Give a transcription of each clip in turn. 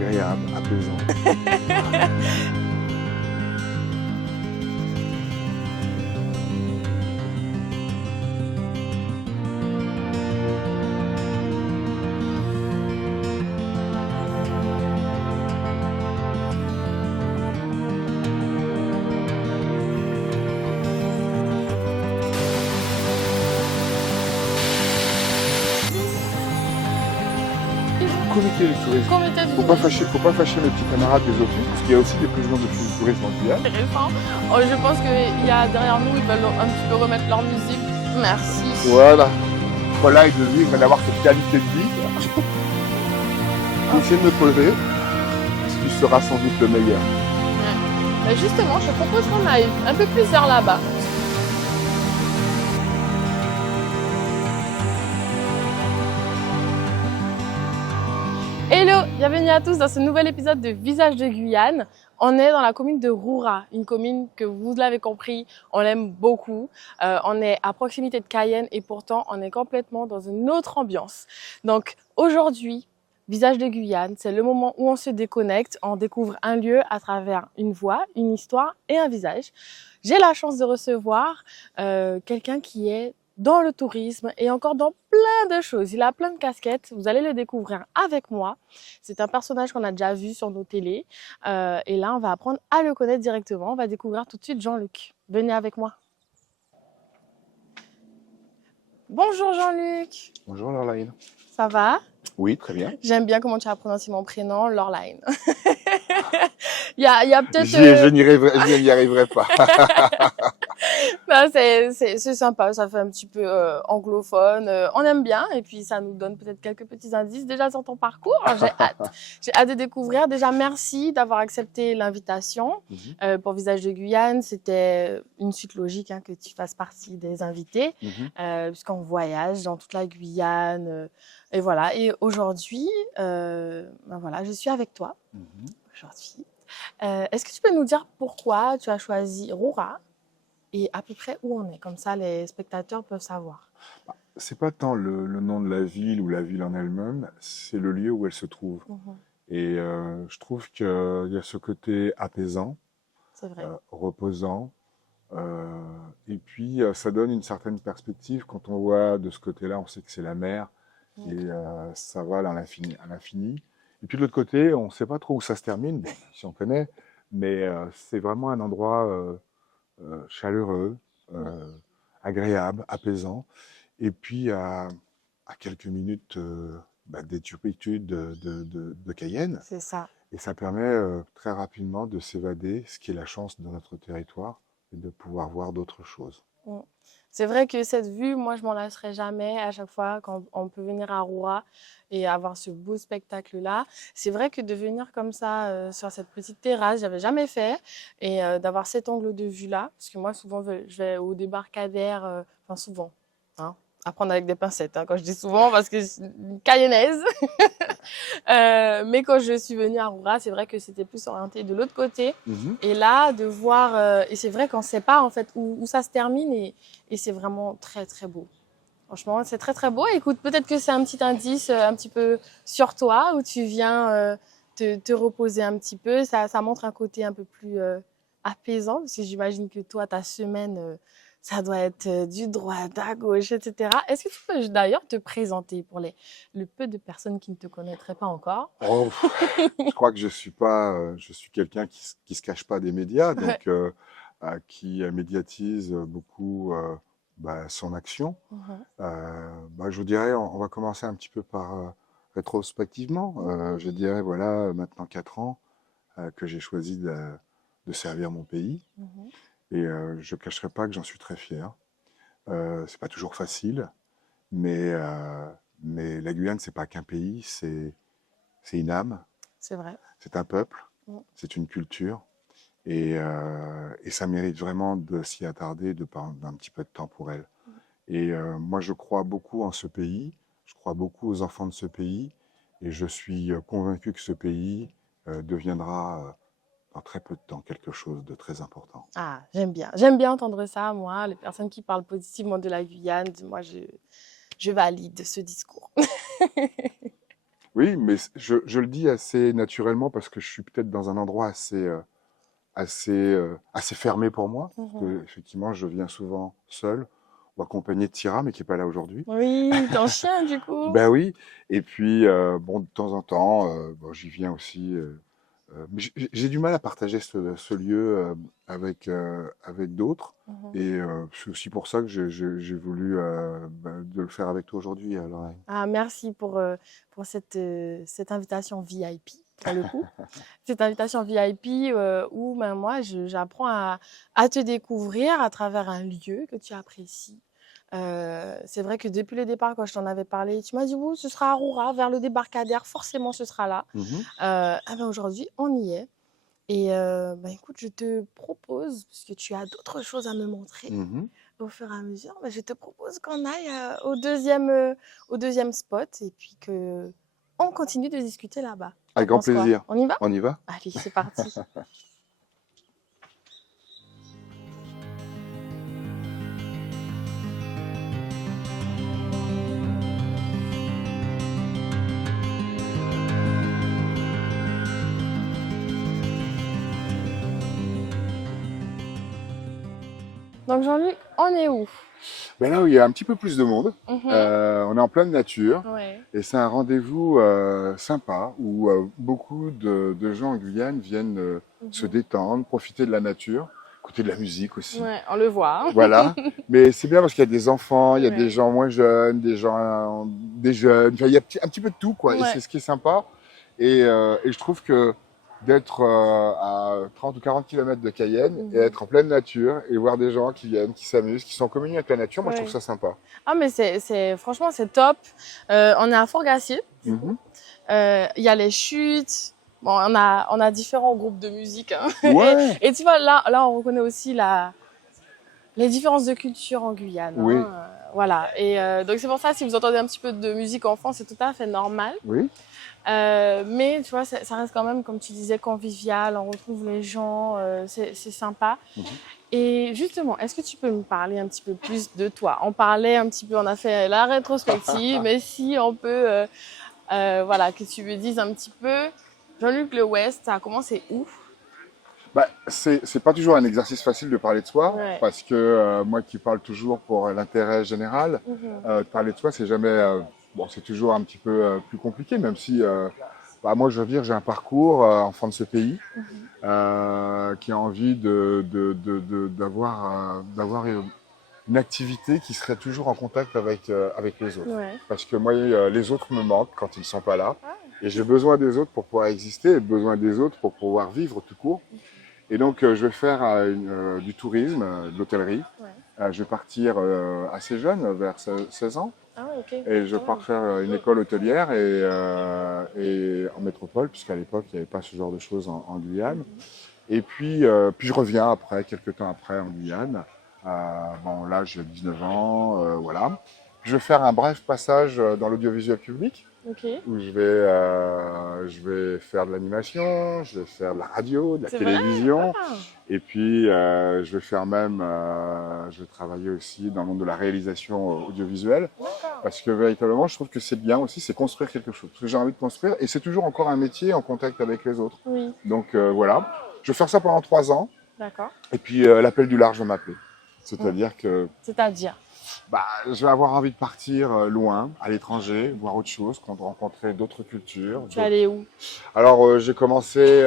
agréable, apaisant. Comité du tourisme. Comité du Faut pas fâcher mes petits camarades des offices, parce qu'il y a aussi des présidents d'office du tourisme en Guyane. Intéressant. Oh, je pense qu'il y a derrière nous, ils veulent un petit peu remettre leur musique. Merci. Voilà. Voilà, et de vivre et d'avoir cette qualité de vie. Essayer de me poser, ce qui sera sans doute le meilleur. Mais justement, je propose qu'on aille un peu plus vers là-bas. Hello, bienvenue à tous dans ce nouvel épisode de Visage de Guyane. On est dans la commune de Roura, une commune que vous l'avez compris, on l'aime beaucoup. On est à proximité de Cayenne et pourtant on est complètement dans une autre ambiance. Donc aujourd'hui, Visage de Guyane, c'est le moment où on se déconnecte, on découvre un lieu à travers une voix, une histoire et un visage. J'ai la chance de recevoir quelqu'un qui est dans le tourisme et encore dans plein de choses. Il a plein de casquettes, vous allez le découvrir avec moi. C'est un personnage qu'on a déjà vu sur nos télés et là on va apprendre à le connaître directement. On va découvrir tout de suite Jean-Luc. Venez avec moi. Bonjour Jean-Luc. Bonjour Lorlaine. Ça va? Oui, très bien. J'aime bien comment tu as prononcé mon prénom, Lorlaine. il y a peut-être... Je n'y arriverai pas. C'est sympa, ça fait un petit peu anglophone. On aime bien et puis ça nous donne peut-être quelques petits indices déjà sur ton parcours. J'ai hâte. J'ai hâte de découvrir. Déjà, merci d'avoir accepté l'invitation pour Visage de Guyane. C'était une suite logique que tu fasses partie des invités puisqu'on voyage dans toute la Guyane. Et voilà. Et aujourd'hui, voilà, je suis avec toi aujourd'hui. Est-ce que tu peux nous dire pourquoi tu as choisi Roura et à peu près où on est? Comme ça, les spectateurs peuvent savoir. C'est pas tant le nom de la ville ou la ville en elle-même, c'est le lieu où elle se trouve. Et je trouve qu'il y a ce côté apaisant, reposant, et puis ça donne une certaine perspective. Quand on voit de ce côté-là, on sait que c'est la mer, et ça va à l'infini. Et puis de l'autre côté, on ne sait pas trop où ça se termine, si on connaît, mais c'est vraiment un endroit chaleureux, agréable, apaisant. Et puis à quelques minutes des turpitudes de Cayenne. C'est ça. Et ça permet très rapidement de s'évader, ce qui est la chance de notre territoire, et de pouvoir voir d'autres choses. C'est vrai que cette vue, moi, je m'en lasserai jamais à chaque fois quand on peut venir à Roura et avoir ce beau spectacle-là. C'est vrai que de venir comme ça sur cette petite terrasse, j'avais jamais fait et d'avoir cet angle de vue-là, parce que moi, souvent, je vais au débarcadère, enfin souvent, à prendre avec des pincettes, quand je dis souvent, parce que je suis une cayennaise. Mais quand je suis venue à Roura, c'est vrai que c'était plus orienté de l'autre côté. Et là, de voir, et c'est vrai qu'on ne sait pas en fait où ça se termine et c'est vraiment très très beau. Franchement, c'est très très beau. Écoute, peut-être que c'est un petit indice un petit peu sur toi où tu viens te reposer un petit peu. Ça montre un côté un peu plus apaisant parce que j'imagine que toi, ta semaine, ça doit être du droite à gauche, etc. Est-ce que tu peux d'ailleurs te présenter pour le peu de personnes qui ne te connaîtraient pas encore? Je crois que je suis quelqu'un qui se cache pas des médias, donc qui médiatise beaucoup son action. Je vous dirais, on va commencer un petit peu par rétrospectivement. Je dirais, voilà, maintenant 4 ans que j'ai choisi de servir mon pays. Et je ne cacherai pas que j'en suis très fier. C'est pas toujours facile, mais la Guyane, c'est pas qu'un pays, c'est une âme. C'est vrai. C'est un peuple, c'est une culture, et ça mérite vraiment de s'y attarder, de prendre un petit peu de temps pour elle. Et moi, je crois beaucoup en ce pays, je crois beaucoup aux enfants de ce pays, et je suis convaincu que ce pays deviendra dans très peu de temps quelque chose de très important. Ah, j'aime bien. J'aime bien entendre ça, moi. Les personnes qui parlent positivement de la Guyane, moi, je valide ce discours. Oui, mais je le dis assez naturellement parce que je suis peut-être dans un endroit assez fermé pour moi. Parce que, effectivement, je viens souvent seul ou accompagné de Tira, mais qui est pas là aujourd'hui. Oui, ton chien, du coup. Ben oui. Et puis, bon, de temps en temps, bon, j'y viens aussi. Mais j'ai du mal à partager ce lieu avec d'autres. Et c'est aussi pour ça que j'ai voulu de le faire avec toi aujourd'hui, Lorraine. Ah, merci pour cette invitation VIP, pour le coup. Cette invitation VIP où ben, moi, j'apprends à te découvrir à travers un lieu que tu apprécies. C'est vrai que depuis le départ, quand je t'en avais parlé, tu m'as dit, oui, ce sera à Roura, vers le débarcadère, forcément, ce sera là. Mhm. Ah ben, aujourd'hui, on y est. Et ben, écoute, je te propose, parce que tu as d'autres choses à me montrer Mhm. au fur et à mesure, ben, je te propose qu'on aille au deuxième spot et puis que on continue de discuter là-bas. T'en Avec grand penses quoi? plaisir. On y va? On y va? Allez, c'est parti. Donc Jean-Luc, on est où? Ben là où il y a un petit peu plus de monde, Mhm. on est en pleine nature Ouais. et c'est un rendez-vous sympa où beaucoup de gens en Guyane viennent se détendre, profiter de la nature, écouter de la musique aussi. Ouais, on le voit. Hein. Voilà. Mais c'est bien parce qu'il y a des enfants, il y a des Ouais. gens moins jeunes, des jeunes. Enfin, il y a un petit peu de tout, quoi. Et Ouais. c'est ce qui est sympa. Et je trouve que d'être à 30 ou 40 kilomètres de Cayenne et être en pleine nature et voir des gens qui viennent, qui s'amusent, qui sont en communion avec la nature, moi, je Ouais. trouve ça sympa. Ah, mais franchement, c'est top. On est à Fort-Gassier. Mhm. Il y a les chutes. Bon, on a différents groupes de musique. Hein. Ouais. Et tu vois, là, on reconnaît aussi les différences de culture en Guyane. Oui. Hein. Voilà. Et donc, c'est pour ça, si vous entendez un petit peu de musique en fond, c'est tout à fait normal. Oui. Mais tu vois, ça reste quand même, comme tu disais, convivial. On retrouve les gens. C'est sympa. Mhm. Et justement, est-ce que tu peux me parler un petit peu plus de toi? On parlait un petit peu, on a fait la rétrospective, mais si on peut, voilà, que tu me dises un petit peu, Jean-Luc Le Ouest, ça a commencé où? Bah, c'est pas toujours un exercice facile de parler de soi, Ouais. parce que moi qui parle toujours pour l'intérêt général, de parler de soi, c'est jamais, bon, c'est toujours un petit peu plus compliqué, même si, bah, moi je veux dire, j'ai un parcours enfant de ce pays, qui a envie d'avoir une activité qui serait toujours en contact avec les autres. Ouais. Parce que moi, les autres me manquent quand ils ne sont pas là. Et j'ai besoin des autres pour pouvoir exister et besoin des autres pour pouvoir vivre tout court. Et donc, je vais faire du tourisme, de l'hôtellerie. Ouais. Je vais partir assez jeune, vers 16 ans. Ah ouais, ok. Et je pars faire une école hôtelière et en métropole, puisqu'à l'époque, il n'y avait pas ce genre de choses en Guyane. Et puis je reviens après, quelques temps après, en Guyane. Bon, là, j'ai 19 ans, voilà. Je vais faire un bref passage dans l'audiovisuel public, Ok. où je vais faire de l'animation, je vais faire de la radio, de la C'est télévision. vrai? Ah. Et puis, je vais faire même, je vais travailler aussi dans le monde de la réalisation audiovisuelle. D'accord. Parce que véritablement, je trouve que c'est bien aussi, c'est construire quelque chose. Parce que j'ai envie de construire, et c'est toujours encore un métier en contact avec les autres. Oui. Donc voilà, je vais faire ça pendant 3 ans, D'accord. et puis l'appel du large va m'appeler. C'est-à-dire que C'est-à-dire? bah, je vais avoir envie de partir loin, à l'étranger, voir autre chose, rencontrer d'autres cultures. Tu es allé où? Alors, j'ai commencé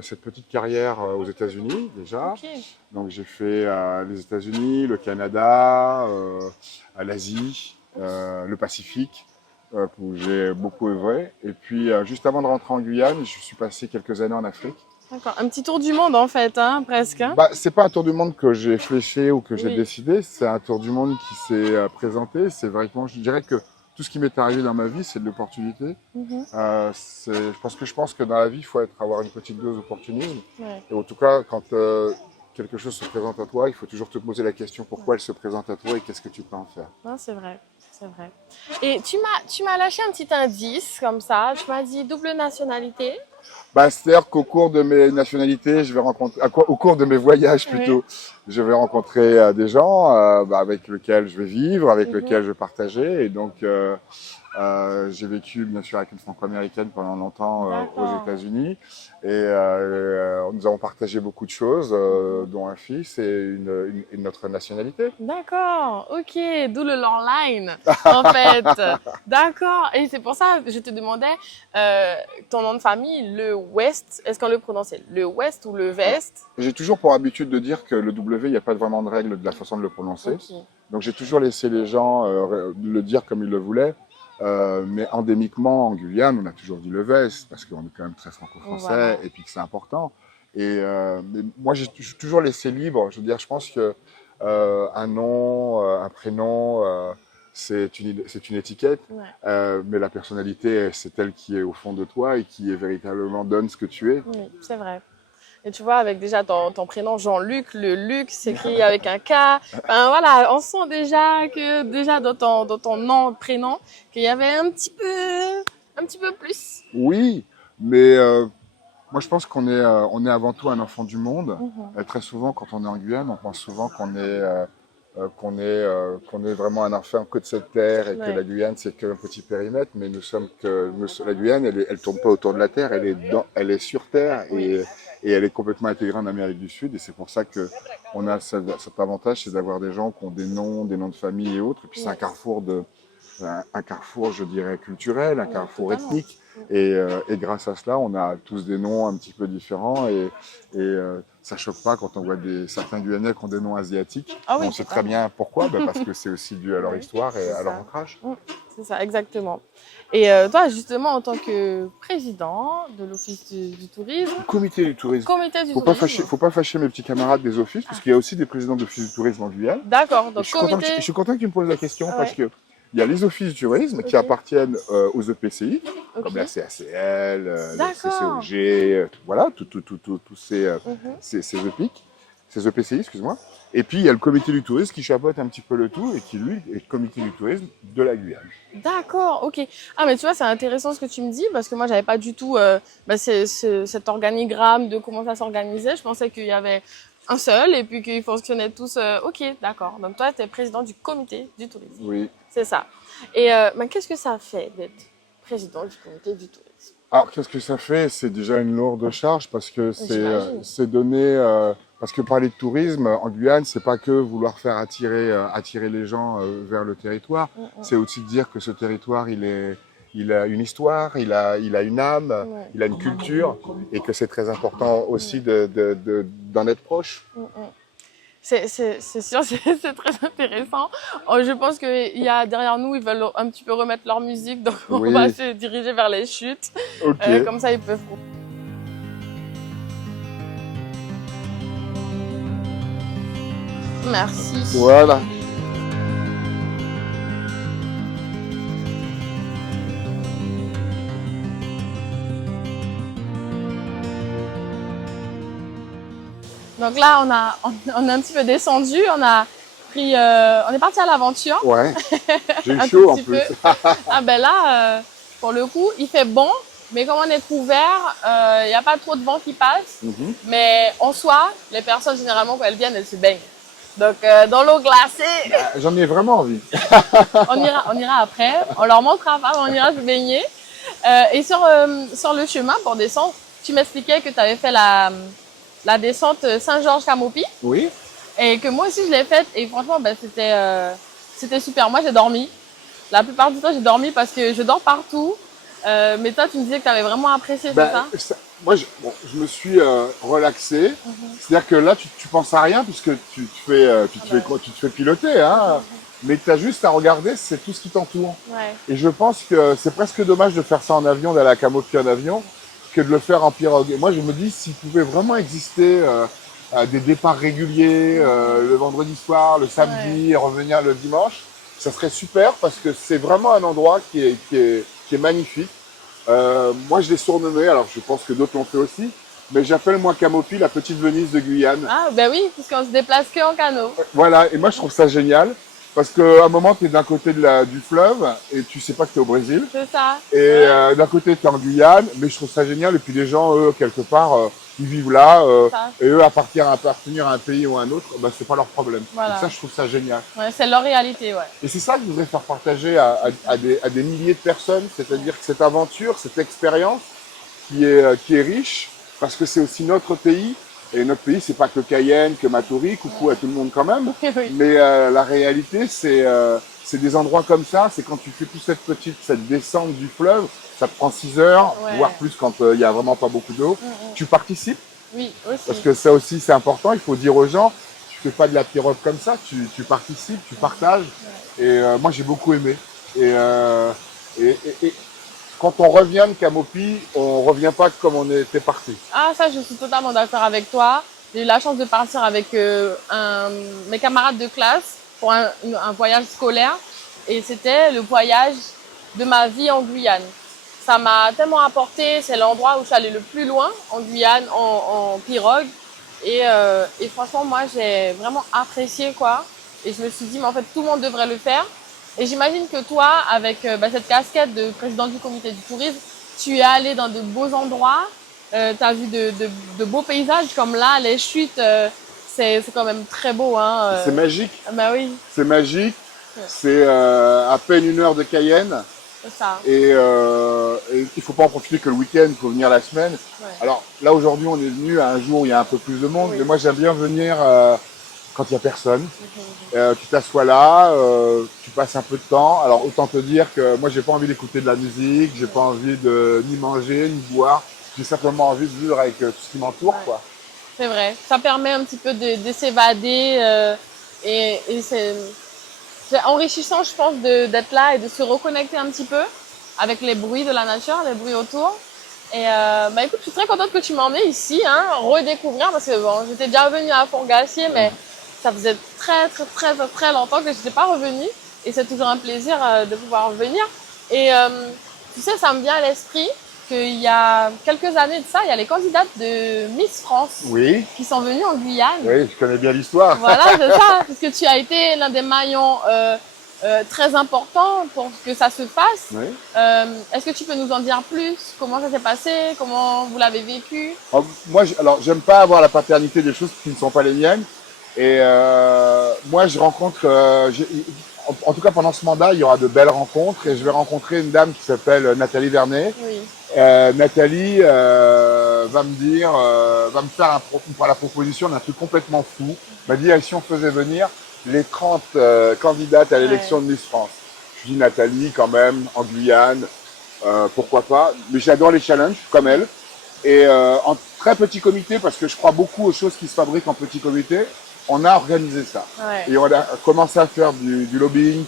cette petite carrière aux États-Unis déjà. Ok. Donc, j'ai fait les États-Unis, le Canada, l'Asie, le Pacifique, où j'ai beaucoup œuvré. Et puis, juste avant de rentrer en Guyane, je suis passé quelques années en Afrique. D'accord. Un petit tour du monde en fait, hein, presque. Hein. Bah, c'est pas un tour du monde que j'ai fléché ou que j'ai Oui. décidé, c'est un tour du monde qui s'est présenté. C'est vraiment, je dirais que tout ce qui m'est arrivé dans ma vie, c'est de l'opportunité. Je pense que dans la vie, il faut avoir une petite dose d'opportunisme. Ouais. Et en tout cas, quand quelque chose se présente à toi, il faut toujours te poser la question pourquoi elle se présente à toi et qu'est-ce que tu peux en faire. Non, c'est vrai. C'est vrai. Et tu m'as lâché un petit indice comme ça. Tu m'as dit double nationalité. Bah, c'est-à-dire qu'au cours de mes nationalités, je vais rencontrer, au cours de mes voyages plutôt, je vais rencontrer des gens avec lesquels je vais vivre, avec lesquels je vais partager. Et donc, J'ai vécu bien sûr avec une franco-américaine pendant longtemps aux D'accord. États-Unis et nous avons partagé beaucoup de choses, dont un fils et une autre nationalité. D'accord, ok, d'où le long line, en fait. D'accord, et c'est pour ça que je te demandais ton nom de famille, le West, est-ce qu'on le prononçait le West ou le Alors, Vest? j'ai toujours pour habitude de dire que le W, il n'y a pas vraiment de règle de la façon de le prononcer. Ok, Donc j'ai toujours laissé les gens le dire comme ils le voulaient. Mais endémiquement, en Guyane, on a toujours dit le Vest, parce qu'on est quand même très franco-français, voilà. et puis que c'est important. Mais moi, j'ai toujours laissé libre. Je veux dire, je pense que un nom, un prénom, c'est une étiquette, Ouais. mais la personnalité, c'est elle qui est au fond de toi et qui est véritablement donne ce que tu es. Oui, c'est vrai. Et tu vois, avec déjà ton prénom Jean-Luc, le Luc s'écrit avec un K. Enfin voilà, on sent déjà que déjà dans ton nom, prénom, qu'il y avait un petit peu plus. Oui, mais moi, je pense on est avant tout un enfant du monde. Mhm. Très souvent, quand on est en Guyane, on pense souvent qu'on est vraiment un enfant que de cette terre et que Ouais, la Guyane, c'est qu'un petit périmètre. Mais la Guyane, elle tourne pas autour de la terre, elle est sur terre oui, et elle est complètement intégrée en Amérique du Sud. Et c'est pour ça que on a cet avantage, c'est d'avoir des gens qui ont des noms de famille et autres. Et puis c'est oui, un carrefour, je dirais, culturel, un oui, carrefour totalement. ethnique. Et grâce à cela, on a tous des noms un petit peu différents et ça choque pas quand on voit certains Guyanais qui ont des noms asiatiques. Ah Mais oui, on sait très totalement. bien pourquoi, parce que c'est aussi dû à leur Oui, histoire et c'est à leur ça. ancrage. C'est ça, exactement. Et toi, justement, en tant que président de l'Office du tourisme, Comité du tourisme. comité du tourisme, Faut pas fâcher mes petits camarades des offices, parce qu'il y a aussi des présidents d'offices du tourisme en Guyane. d'accord, Et donc comité, je suis content que tu me poses la question parce ouais, que il y a les offices du tourisme qui ok, appartiennent aux EPCI, comme la ok, CACL, le d'accord. CCOG, voilà, tous Mhm. ces EPIC, ces EPCI, excuse-moi. Et puis il y a le comité du tourisme qui chapeaute un petit peu le tout et qui, lui, est le comité du tourisme de la Guyane. D'accord, ok. Ah, mais tu vois, c'est intéressant ce que tu me dis parce que moi, j'avais pas du tout cet organigramme de comment ça s'organisait. Je pensais qu'il y avait un seul et puis qu'ils fonctionnaient tous. Ok, d'accord. Donc toi, tu es président du comité du tourisme. Oui. C'est ça. Et mais qu'est-ce que ça fait d'être président du comité du tourisme? Alors, qu'est-ce que ça fait? C'est déjà une lourde charge parce que J'imagine. c'est donné. Parce que parler de tourisme en Guyane, c'est pas que vouloir faire attirer les gens vers le territoire. Mm, mm. C'est aussi de dire que ce territoire, il a une histoire, il a une âme, Ouais. il a une culture, et que c'est très important aussi d'en être proche. Mm, mm. C'est sûr, c'est très intéressant. Je pense qu'il y a derrière nous, ils veulent un petit peu remettre leur musique, donc on va Oui, se diriger vers les chutes. ok. Comme ça, ils peuvent. Merci. Voilà. Donc là, on est un petit peu descendu, on est parti à l'aventure Ouais. J'ai eu un tout chaud en petit plus. peu. Ah ben là, pour le coup, il fait bon, mais comme on est couvert, il n'y a pas trop de vent qui passe. Mhm. Mais en soi, les personnes généralement quand elles viennent, elles se baignent. Donc dans l'eau glacée, J'en ai vraiment envie. on ira après. On leur montrera pas, mais on ira se baigner. Et sur le chemin pour descendre, tu m'expliquais que tu avais fait la descente Saint-Georges-Camopi Oui. et que moi aussi je l'ai faite et franchement ben, c'était super. Moi j'ai dormi. La plupart du temps j'ai dormi parce que je dors partout. Mais toi tu me disais que tu avais vraiment apprécié, c'est Ben, ça? moi, je me suis relaxé. C'est-à-dire que là, tu penses à rien puisque tu te fais piloter, hein. Mais tu as juste à regarder, c'est tout ce qui t'entoure. Ouais. Et je pense que c'est presque dommage de faire ça en avion, d'aller à Camopi en avion, que de le faire en pirogue. Et moi, je me dis, s'il pouvait vraiment exister des départs réguliers le vendredi soir, le samedi, et revenir le dimanche, ça serait super parce que c'est vraiment un endroit qui est magnifique. Moi, je l'ai surnommé, alors je pense que d'autres l'ont fait aussi, mais j'appelle moi Camopi la petite Venise de Guyane. Ah ben oui, puisqu'on se déplace que en canot. Voilà, et moi je trouve ça génial, parce qu'à un moment, tu es d'un côté du fleuve, et tu sais pas que tu es au Brésil, C'est ça. et Ouais. d'un côté, tu es en Guyane, mais je trouve ça génial, et puis les gens, eux, quelque part, ils vivent là, Ça. et eux, appartenir à un pays ou à un autre, bah, c'est pas leur problème. Voilà. Donc ça, je trouve ça génial. Ouais, c'est leur réalité, ouais. Et c'est ça que je voudrais faire partager à des milliers de personnes, c'est-à-dire que cette aventure, cette expérience qui est riche, parce que c'est aussi notre pays. Et notre pays, c'est pas que Cayenne, que Matoury, coucou à tout le monde quand même. Oui. Mais la réalité, c'est des endroits comme ça. C'est quand tu fais toute cette descente du fleuve, ça te prend 6 heures, Ouais. voire plus quand il y a vraiment pas beaucoup d'eau. Tu participes, Oui, aussi. parce que ça aussi, c'est important. Il faut dire aux gens, tu fais pas de la pirogue comme ça, tu participes, tu partages. Et moi, j'ai beaucoup aimé. Et quand on revient de Camopi, on revient pas comme on était parti. Ah, ça, je suis totalement d'accord avec toi. J'ai eu la chance de partir avec mes camarades de classe pour un voyage scolaire. Et c'était le voyage de ma vie en Guyane. Ça m'a tellement apporté. C'est l'endroit où je suis allée le plus loin en Guyane, en pirogue. Et franchement, moi, j'ai vraiment apprécié, quoi. Et je me suis dit, mais en fait, tout le monde devrait le faire. Et j'imagine que toi, avec cette casquette de président du comité du tourisme, tu es allé dans de beaux endroits, tu as vu de beaux paysages comme là, les chutes, c'est quand même très beau. Hein, C'est magique. Bah oui. C'est magique. C'est à peine 1 heure de Cayenne. C'est ça. Et il faut pas en profiter que le week-end, il faut venir la semaine. Ouais. Alors là, aujourd'hui, on est venu à un jour où il y a un peu plus de monde. Oui. Mais moi, j'aime bien venir quand il n'y a personne. Tu t'assois là, tu passes un peu de temps. Alors autant te dire que moi j'ai pas envie d'écouter de la musique, j'ai pas envie de ni manger ni boire. J'ai simplement envie de vivre avec tout ce qui m'entoure, quoi. C'est vrai. Ça permet un petit peu de s'évader et c'est enrichissant, je pense, d'être là et de se reconnecter un petit peu avec les bruits de la nature, les bruits autour. Et bah écoute, je suis très contente que tu m'emmènes ici, hein, redécouvrir parce que bon, j'étais déjà venue à Fort-Gassier, mais ça faisait très longtemps que je n'étais pas revenue et c'est toujours un plaisir de pouvoir venir. Et tu sais, ça me vient à l'esprit qu'il y a quelques années de ça, il y a les candidates de Miss France Oui, qui sont venues en Guyane. oui, je connais bien l'histoire. Voilà, c'est ça, parce que tu as été l'un des maillons très importants pour que ça se fasse. Oui. Est-ce que tu peux nous en dire plus? Comment ça s'est passé? Comment vous l'avez vécu? Moi, alors j'aime pas avoir la paternité des choses qui ne sont pas les miennes. Et moi, je rencontre, en tout cas pendant ce mandat, il y aura de belles rencontres et je vais rencontrer une dame qui s'appelle Nathalie Vernet. Oui. Nathalie va me faire la proposition d'un truc complètement fou. Elle m'a dit, si on faisait venir les 30 candidates à l'élection de Miss France. Je dis Nathalie quand même, en Guyane, pourquoi pas. Mais j'adore les challenges, comme elle. Et en très petit comité, parce que je crois beaucoup aux choses qui se fabriquent en petit comité, on a organisé ça. Ouais. Et on a commencé à faire du lobbying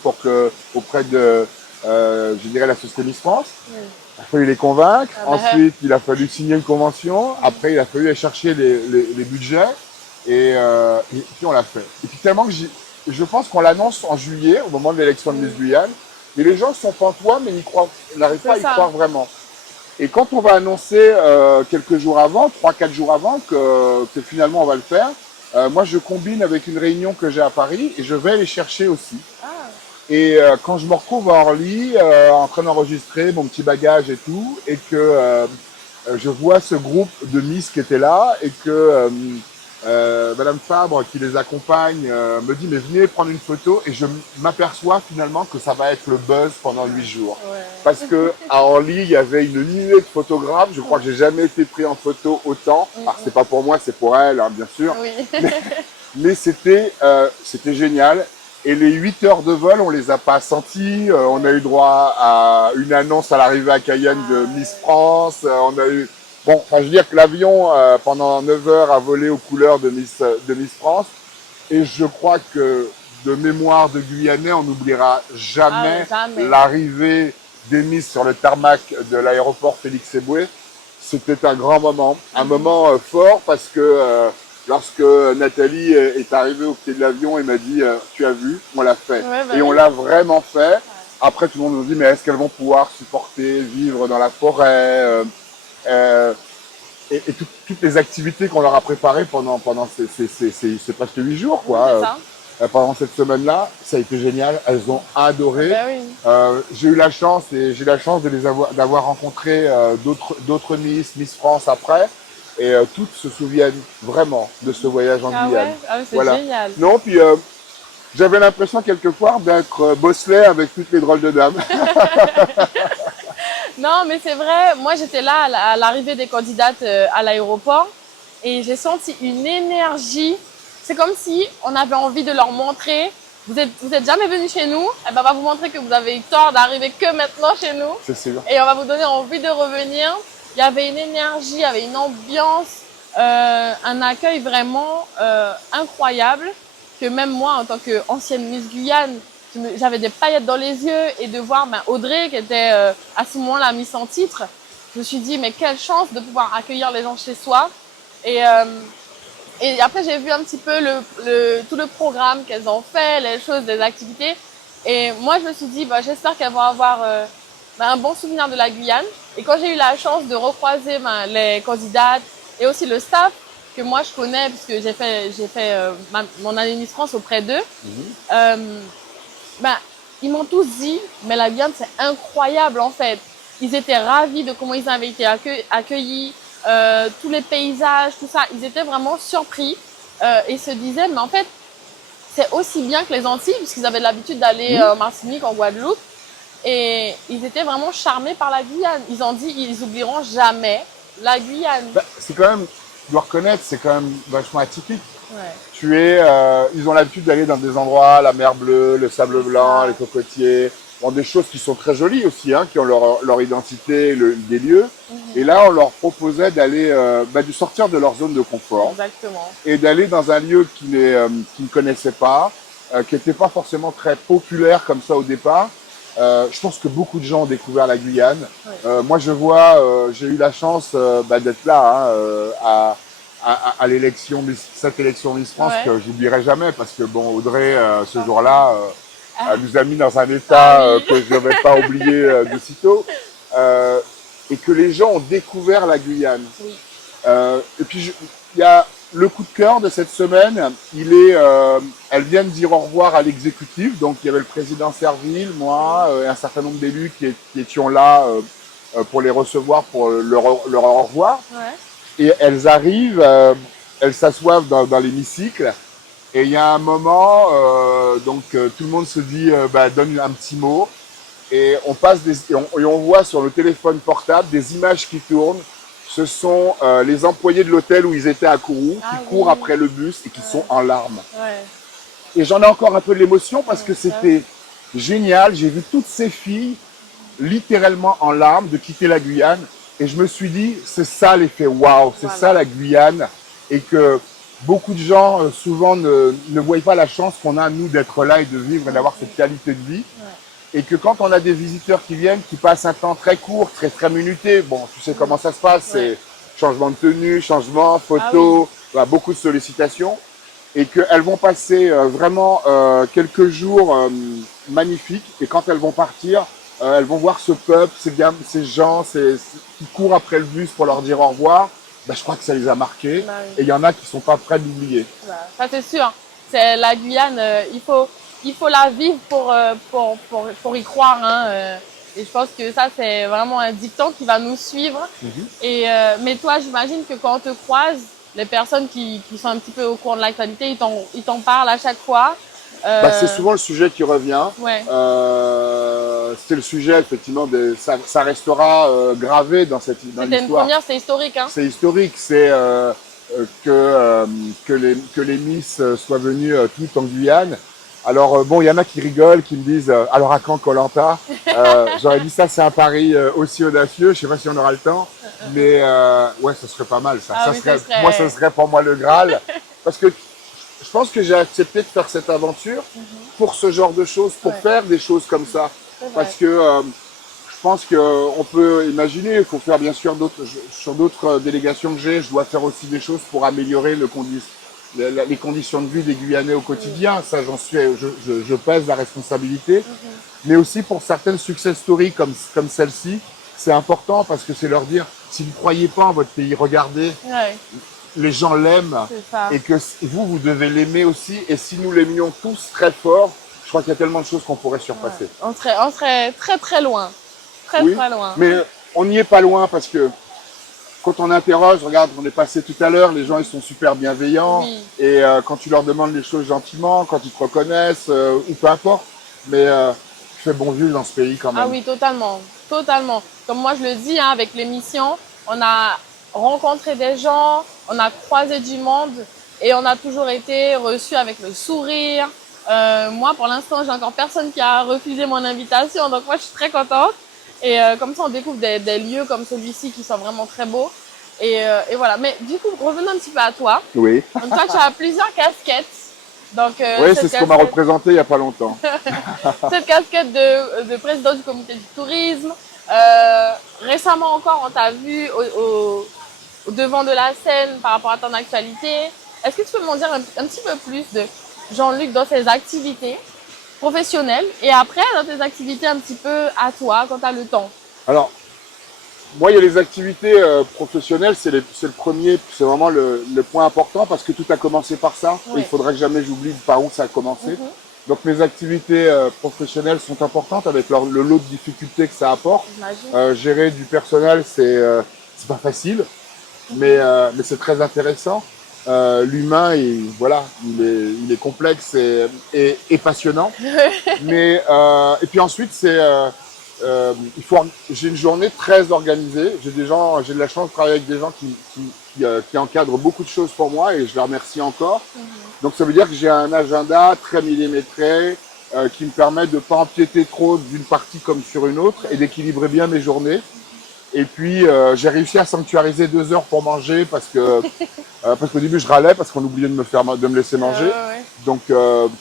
auprès de, je dirais, la société Miss France. Oui. Il a fallu les convaincre. Ah bah. Ensuite, il a fallu signer une convention. Après, il a fallu aller chercher les budgets. Et puis, on l'a fait. Et puis, tellement que je pense qu'on l'annonce en juillet, au moment de l'élection de Miss Guyane. Mais les gens sont pantois, mais ils n'arrivent pas à y croire vraiment. Et quand on va annoncer quelques jours avant, 3-4 jours avant, que finalement on va le faire, moi je combine avec une réunion que j'ai à Paris et je vais les chercher aussi. Ah. Et quand je me retrouve à Orly, en train d'enregistrer mon petit bagage et tout, et que je vois ce groupe de Miss qui était là, et que Madame Fabre qui les accompagne me dit mais venez prendre une photo, et je m'aperçois finalement que ça va être le buzz pendant 8 jours. Ouais. Parce que à Orly, il y avait une nuée de photographes. Je crois que j'ai jamais été pris en photo autant. Alors c'est pas pour moi, c'est pour elle, hein, bien sûr. Oui. Mais c'était génial. Et les 8 heures de vol, on les a pas sentis. On a eu droit à une annonce à l'arrivée à Cayenne de Miss France. On a eu, bon, enfin, je veux dire que l'avion pendant 9 heures a volé aux couleurs de Miss France. Et je crois que de mémoire de Guyanais, on n'oubliera jamais, l'arrivée des Miss sur le tarmac de l'aéroport Félix Éboué. C'était un grand moment, un moment fort, parce que lorsque Nathalie est arrivée au pied de l'avion et m'a dit tu as vu, on l'a fait. Ouais, bah et on l'a vraiment fait. Après, tout le monde nous dit mais est-ce qu'elles vont pouvoir supporter, vivre dans la forêt et toutes les activités qu'on leur a préparées pendant ces presque 8 jours, quoi. Pendant cette semaine-là, ça a été génial. Elles ont adoré. J'ai eu la chance d'avoir rencontré d'autres Miss France après. Et toutes se souviennent vraiment de ce voyage en Guyane. Ouais, ah, c'est génial. Non, puis j'avais l'impression quelquefois d'être bosselé avec toutes les drôles de dames. Non, mais c'est vrai, moi j'étais là à l'arrivée des candidates à l'aéroport et j'ai senti une énergie. C'est comme si on avait envie de leur montrer, vous êtes jamais venus chez nous, et ben on va vous montrer que vous avez eu tort d'arriver que maintenant chez nous. C'est sûr. Et on va vous donner envie de revenir. Il y avait une énergie, il y avait une ambiance, un accueil vraiment incroyable que même moi en tant qu'ancienne Miss Guyane, j'avais des paillettes dans les yeux et de voir Audrey qui était à ce moment-là Miss en titre, je me suis dit mais quelle chance de pouvoir accueillir les gens chez soi. Et après j'ai vu un petit peu tout le programme qu'elles ont fait, les choses, les activités. Et moi je me suis dit j'espère qu'elles vont avoir un bon souvenir de la Guyane. Et quand j'ai eu la chance de recroiser les candidates et aussi le staff que moi je connais puisque j'ai fait mon année Miss France auprès d'eux, ils m'ont tous dit, mais la Guyane, c'est incroyable en fait. Ils étaient ravis de comment ils avaient été accueillis, tous les paysages, tout ça. Ils étaient vraiment surpris et se disaient, mais en fait, c'est aussi bien que les Antilles, puisqu'ils avaient l'habitude d'aller en Martinique, en Guadeloupe. Et ils étaient vraiment charmés par la Guyane. Ils ont dit, ils oublieront jamais la Guyane. C'est quand même, je dois reconnaître, c'est quand même vachement atypique. Ouais. Ils ont l'habitude d'aller dans des endroits, la mer bleue, le sable blanc, les cocotiers, bon, des choses qui sont très jolies aussi, hein, qui ont leur identité, des lieux. Et là, on leur proposait d'aller, de sortir de leur zone de confort. Exactement. Et d'aller dans un lieu qu'ils ne connaissaient pas, qui n'était pas forcément très populaire comme ça au départ. Je pense que beaucoup de gens ont découvert la Guyane. Ouais. Moi, j'ai eu la chance d'être là à l'élection, cette élection Miss France que j'oublierai jamais parce que bon, Audrey, ce jour-là, nous a mis dans un état que je ne vais pas oublier de sitôt, et que les gens ont découvert la Guyane. Oui. Et puis il y a le coup de cœur de cette semaine, elle vient de dire au revoir à l'exécutif, donc il y avait le président Serville, moi, et un certain nombre d'élus qui étions là pour les recevoir, pour leur au revoir. Ouais. Et elles arrivent, elles s'assoivent dans l'hémicycle, et il y a un moment, tout le monde se dit, donne un petit mot, et on voit sur le téléphone portable des images qui tournent. Ce sont les employés de l'hôtel où ils étaient à Kourou, qui courent après le bus et qui sont en larmes. Ouais. Et j'en ai encore un peu de l'émotion parce que c'était génial. J'ai vu toutes ces filles littéralement en larmes de quitter la Guyane. Et je me suis dit, c'est ça l'effet waouh, c'est ça la Guyane. Et que beaucoup de gens souvent ne voient pas la chance qu'on a, nous, d'être là et de vivre et d'avoir cette qualité de vie. Et que quand on a des visiteurs qui viennent, qui passent un temps très court, très minuté, bon, tu sais comment ça se passe, c'est changement de tenue, changement, photo, beaucoup de sollicitations, et qu'elles vont passer vraiment quelques jours magnifiques, et quand elles vont partir, elles vont voir ce peuple, ces gens qui courent après le bus pour leur dire au revoir. Je crois que ça les a marqués, et il y en a qui ne sont pas prêts d'oublier. Ça c'est sûr, c'est la Guyane, il faut la vivre pour y croire. Hein. Et je pense que ça, c'est vraiment un dicton qui va nous suivre. Mais toi, j'imagine que quand on te croise, les personnes qui sont un petit peu au courant de l'actualité, ils t'en parlent à chaque fois. C'est souvent le sujet qui revient. Ouais. C'est le sujet, effectivement, ça restera gravé dans l'histoire. C'était une première, c'est historique. Hein. C'est historique, c'est que les Miss soient venues toutes en Guyane. Alors il y en a qui rigolent, qui me disent alors à quand Koh-Lanta J'aurais dit ça, c'est un pari aussi audacieux. Je sais pas si on aura le temps, mais ça serait pas mal ça. Moi, ça serait pour moi le Graal, parce que je pense que j'ai accepté de faire cette aventure pour ce genre de choses, pour faire des choses comme ça, parce que je pense qu'on peut imaginer. Il faut faire bien sûr sur d'autres délégations que je dois faire aussi des choses pour améliorer les conditions de vie des Guyanais au quotidien, ça je pèse la responsabilité, mais aussi pour certaines success stories comme celle-ci, c'est important parce que c'est leur dire, si vous ne croyez pas en votre pays, regardez, les gens l'aiment et que vous devez l'aimer aussi, et si nous l'aimions tous très fort, je crois qu'il y a tellement de choses qu'on pourrait surpasser. On serait très très loin, très loin. Mais on n'y est pas loin parce que quand on interroge, regarde, on est passé tout à l'heure, les gens ils sont super bienveillants Oui. et quand tu leur demandes les choses gentiment, quand ils te reconnaissent ou peu importe, mais tu fais bon vivre dans ce pays quand même. Ah oui, totalement, totalement. Comme moi je le dis, hein, avec l'émission, on a rencontré des gens, on a croisé du monde et on a toujours été reçus avec le sourire. Moi, pour l'instant, j'ai encore personne qui a refusé mon invitation, donc moi je suis très contente. Et comme ça, on découvre des lieux comme celui-ci qui sont vraiment très beaux. Et voilà. Mais du coup, revenons un petit peu à toi. Oui. Donc toi, tu as plusieurs casquettes. Donc, Oui, c'est ce qu'on m'a représenté il n'y a pas longtemps. cette casquette de président du comité du tourisme. Récemment encore, on t'a vu au devant de la scène par rapport à ton actualité. Est-ce que tu peux m'en dire un petit peu plus de Jean-Luc dans ses activités professionnelles et après dans tes activités un petit peu à toi quand tu as le temps? Alors, moi, il y a les activités professionnelles, c'est le premier, c'est vraiment le point important parce que tout a commencé par ça. Oui. Et il faudrait que jamais j'oublie par où ça a commencé. Donc mes activités professionnelles sont importantes avec le lot de difficultés que ça apporte. Gérer du personnel, c'est pas facile, mais c'est très intéressant. L'humain, voilà, il est complexe et passionnant. Mais et puis ensuite, j'ai une journée très organisée. J'ai de la chance de travailler avec des gens qui encadrent beaucoup de choses pour moi et je les remercie encore. Donc ça veut dire que j'ai un agenda très millimétré qui me permet de ne pas empiéter trop d'une partie comme sur une autre et d'équilibrer bien mes journées. Et puis j'ai réussi à sanctuariser 2 heures pour manger parce qu'au début je râlais parce qu'on oubliait de me laisser manger. Donc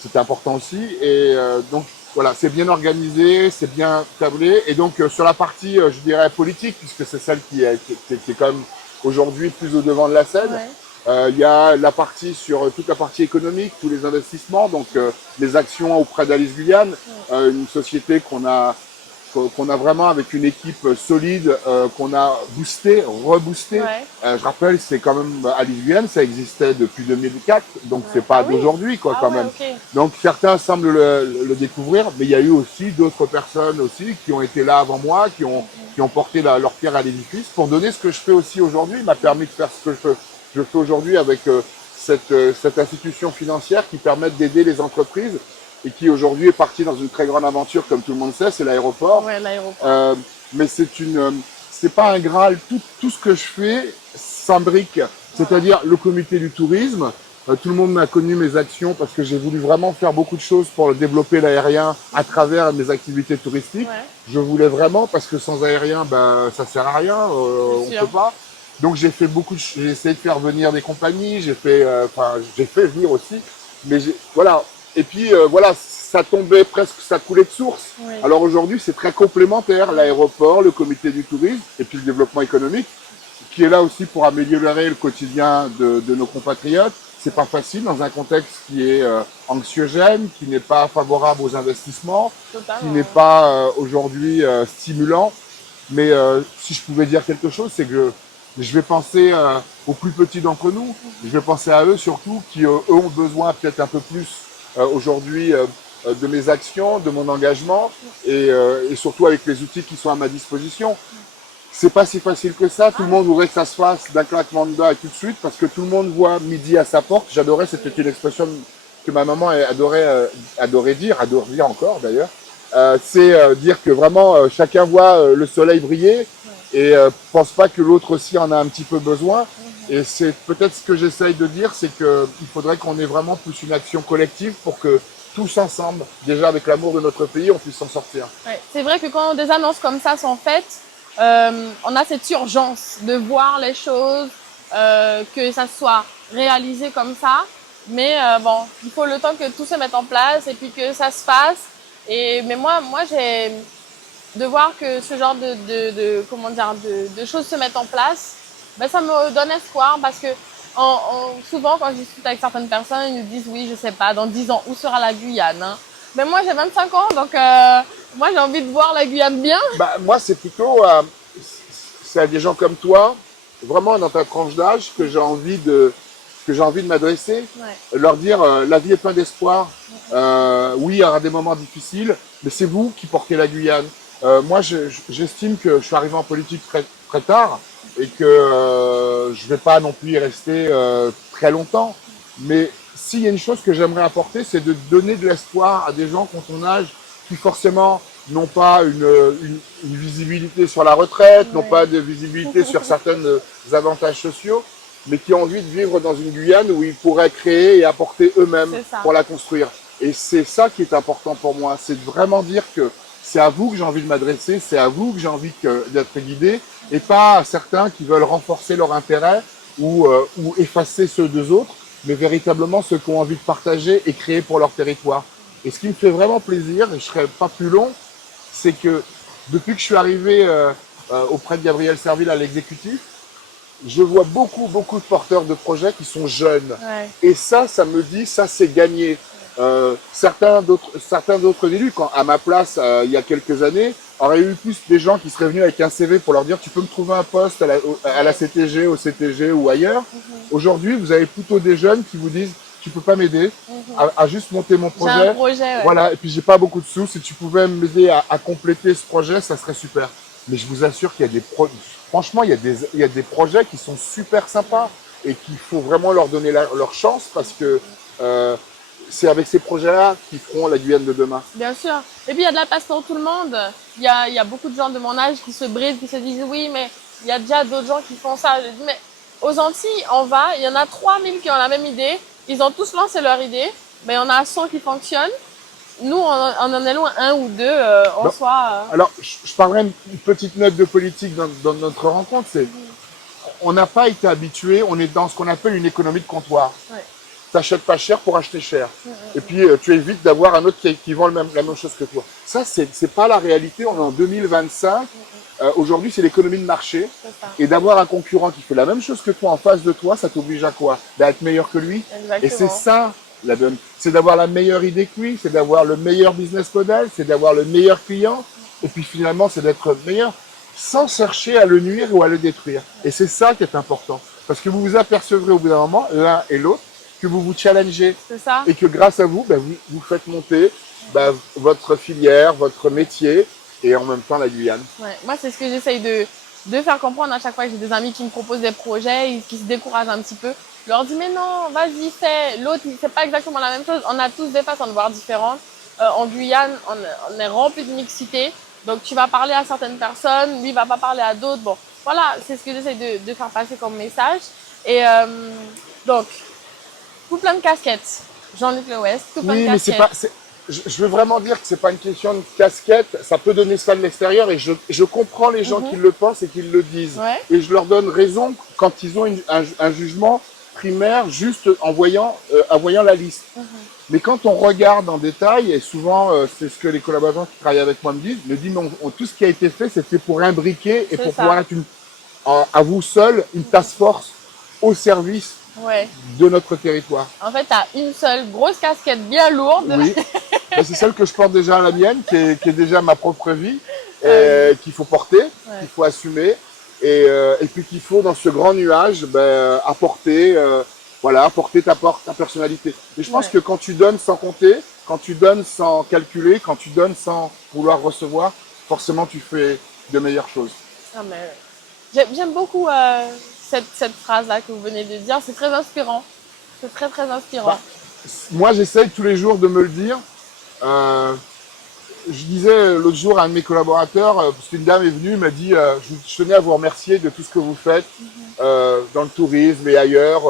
c'était important aussi. Et donc voilà, c'est bien organisé, c'est bien tablé. Et donc sur la partie, je dirais politique, puisque c'est celle qui est quand même aujourd'hui plus au devant de la scène. Il y a la partie sur toute la partie économique, tous les investissements, donc les actions auprès d'Alice Guyane, une société qu'on a vraiment avec une équipe solide, qu'on a reboosté. Je rappelle, c'est quand même Alice Guyane, ça existait depuis 2004, donc c'est pas d'aujourd'hui quoi quand même. Donc certains semblent le découvrir, mais il y a eu aussi d'autres personnes aussi qui ont été là avant moi, qui ont porté leur pierre à l'édifice pour donner ce que je fais aussi aujourd'hui. Il m'a permis de faire ce que je fais aujourd'hui avec cette institution financière qui permet d'aider les entreprises et qui aujourd'hui est partie dans une très grande aventure, comme tout le monde sait, c'est l'aéroport. Ouais, l'aéroport. Mais c'est pas un Graal. Tout ce que je fais s'imbrique. C'est-à-dire le comité du tourisme. Tout le monde m'a connu mes actions parce que j'ai voulu vraiment faire beaucoup de choses pour développer l'aérien à travers mes activités touristiques. Je voulais vraiment, parce que sans aérien, ben, ça sert à rien, on peut pas. Donc j'ai essayé de faire venir des compagnies, j'ai fait venir aussi. Mais voilà. Et puis voilà, ça tombait presque, ça coulait de source. Alors aujourd'hui, c'est très complémentaire, l'aéroport, le comité du tourisme et puis le développement économique, qui est là aussi pour améliorer le quotidien de nos compatriotes. C'est pas facile dans un contexte qui est anxiogène, qui n'est pas favorable aux investissements, qui n'est pas aujourd'hui stimulant. Mais si je pouvais dire quelque chose, c'est que je vais penser aux plus petits d'entre nous. Je vais penser à eux surtout, qui eux ont besoin peut-être un peu plus aujourd'hui de mes actions, de mon engagement et surtout avec les outils qui sont à ma disposition. C'est pas si facile que ça. Tout le monde voudrait que ça se fasse d'un claquement de doigts et tout de suite parce que tout le monde voit midi à sa porte. J'adorais, c'était une expression que ma maman adorait dire encore d'ailleurs. C'est dire que vraiment chacun voit le soleil briller et pense pas que l'autre aussi en a un petit peu besoin. Et c'est peut-être ce que j'essaye de dire, c'est qu'il faudrait qu'on ait vraiment plus une action collective pour que tous ensemble, déjà avec l'amour de notre pays, on puisse s'en sortir. C'est vrai que quand des annonces comme ça sont faites, on a cette urgence de voir les choses, que ça soit réalisé comme ça. Mais bon, il faut le temps que tout se mette en place et puis que ça se fasse. Mais moi j'ai de voir que ce genre de choses se mettent en place, ben ça me donne espoir parce que souvent quand je discute avec certaines personnes, ils nous disent oui, je sais pas, dans 10 ans, où sera la Guyane, hein? Mais moi j'ai 25 ans, donc moi j'ai envie de voir la Guyane bien. Bah, moi c'est plutôt c'est à des gens comme toi, vraiment dans ta tranche d'âge, que j'ai envie de m'adresser, leur dire la vie est pleine d'espoir. Oui, il y aura des moments difficiles, mais c'est vous qui portez la Guyane. Moi, j'estime que je suis arrivé en politique très, très tard et que je vais pas non plus y rester très longtemps. Mais s'il y a une chose que j'aimerais apporter, c'est de donner de l'espoir à des gens qui ont ton âge, qui forcément n'ont pas une visibilité sur la retraite, n'ont pas de visibilité sur certains avantages sociaux, mais qui ont envie de vivre dans une Guyane où ils pourraient créer et apporter eux-mêmes pour la construire. Et c'est ça qui est important pour moi, c'est de vraiment dire que c'est à vous que j'ai envie de m'adresser, c'est à vous que j'ai envie d'être guidé, et pas à certains qui veulent renforcer leur intérêt ou effacer ceux des autres, mais véritablement ceux qui ont envie de partager et créer pour leur territoire. Et ce qui me fait vraiment plaisir, et je ne serai pas plus long, c'est que depuis que je suis arrivé auprès de Gabriel Serville à l'exécutif, je vois beaucoup de porteurs de projets qui sont jeunes. Ouais. Et ça me dit, ça c'est gagné. Certains d'autres élus, à ma place, il y a quelques années, auraient eu plus des gens qui seraient venus avec un CV pour leur dire tu peux me trouver un poste à la CTG, au CTG ou ailleurs. Aujourd'hui, vous avez plutôt des jeunes qui vous disent tu peux pas m'aider à juste monter mon projet. J'ai un projet, ouais. Voilà, et puis j'ai pas beaucoup de sous. Si tu pouvais m'aider à compléter ce projet, ça serait super. Mais je vous assure qu'il y a franchement, il y a des projets qui sont super sympas et qu'il faut vraiment leur donner leur chance parce que c'est avec ces projets-là qu'ils feront la Guyane de demain. Bien sûr. Et puis, il y a de la place pour tout le monde. Il y a beaucoup de gens de mon âge qui se brisent, qui se disent oui, mais il y a déjà d'autres gens qui font ça. Je dis, mais aux Antilles, il y en a 3000 qui ont la même idée. Ils ont tous lancé leur idée, mais il y en a 100 qui fonctionnent. Nous, on en est loin, un ou deux en soi. Alors, je parlerai une petite note de politique dans notre rencontre. C'est on n'a pas été habitué, on est dans ce qu'on appelle une économie de comptoir. Ouais. Tu n'achètes pas cher pour acheter cher. Et puis, tu évites d'avoir un autre qui vend la même chose que toi. Ça, c'est pas la réalité. On est en 2025. Aujourd'hui, c'est l'économie de marché. Et d'avoir un concurrent qui fait la même chose que toi en face de toi, ça t'oblige à quoi? D'être meilleur que lui. Exactement. Et c'est ça, c'est d'avoir la meilleure idée que lui, c'est d'avoir le meilleur business model, c'est d'avoir le meilleur client. Et puis finalement, c'est d'être meilleur sans chercher à le nuire ou à le détruire. Et c'est ça qui est important. Parce que vous vous apercevrez au bout d'un moment, l'un et l'autre, que vous vous challengez. C'est ça. Et que grâce à vous, vous faites monter votre filière, votre métier et en même temps la Guyane. Ouais. Moi, c'est ce que j'essaye de faire comprendre à chaque fois que j'ai des amis qui me proposent des projets, qui se découragent un petit peu. Je leur dis, mais non, vas-y, fais. L'autre, c'est pas exactement la même chose. On a tous des façons de voir différentes. En Guyane, on est rempli de mixité. Donc, tu vas parler à certaines personnes, lui va pas parler à d'autres. Bon, voilà, c'est ce que j'essaie de faire passer comme message. Et donc, tout plein de casquettes. Jean-Luc L'Ouest, tout plein de casquettes. Je veux vraiment dire que c'est pas une question de casquette. Ça peut donner ça de l'extérieur et je comprends les gens qui le pensent et qui le disent. Ouais. Et je leur donne raison quand ils ont un jugement primaire juste en voyant la liste. Mais quand on regarde en détail, et souvent c'est ce que les collaborateurs qui travaillent avec moi me disent, tout ce qui a été fait, c'était pour imbriquer et pour pouvoir être à vous seul une task force au service de notre territoire. En fait, tu as une seule grosse casquette bien lourde. Oui, c'est celle que je porte déjà à la mienne, qui est déjà ma propre vie, qu'il faut porter, qu'il faut assumer, et puis qu'il faut dans ce grand nuage apporter ta personnalité. Et je pense que quand tu donnes sans compter, quand tu donnes sans calculer, quand tu donnes sans vouloir recevoir, forcément tu fais de meilleures choses. Ah, mais j'aime beaucoup cette phrase-là que vous venez de dire. C'est très inspirant. C'est très, très inspirant. Moi, j'essaye tous les jours de me le dire. Je disais l'autre jour à un de mes collaborateurs, parce qu'une dame est venue, m'a dit je tenais à vous remercier de tout ce que vous faites dans le tourisme et ailleurs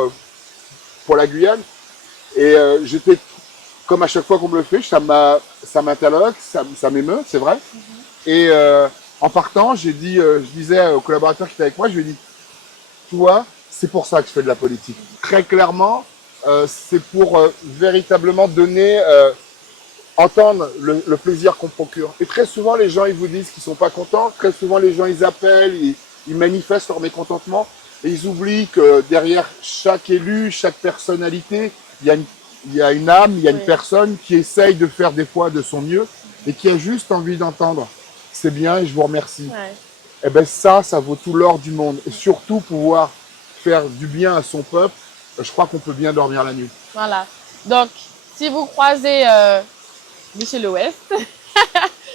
pour la Guyane. Et j'étais, comme à chaque fois qu'on me le fait, ça m'interloque, ça m'émeut, c'est vrai. Et en partant, je disais au collaborateur qui était avec moi, je lui ai dit, toi, c'est pour ça que je fais de la politique. Très clairement, c'est pour véritablement donner, entendre le plaisir qu'on procure. Et très souvent, les gens, ils vous disent qu'ils sont pas contents. Très souvent, les gens, ils appellent, ils manifestent leur mécontentement. Et ils oublient que derrière chaque élu, chaque personnalité, il y a une âme, il y a une personne qui essaye de faire des fois de son mieux et qui a juste envie d'entendre. C'est bien et je vous remercie. Et ça vaut tout l'or du monde. Et surtout pouvoir faire du bien à son peuple, je crois qu'on peut bien dormir la nuit. Voilà. Donc, si vous croisez Monsieur L'Ouest,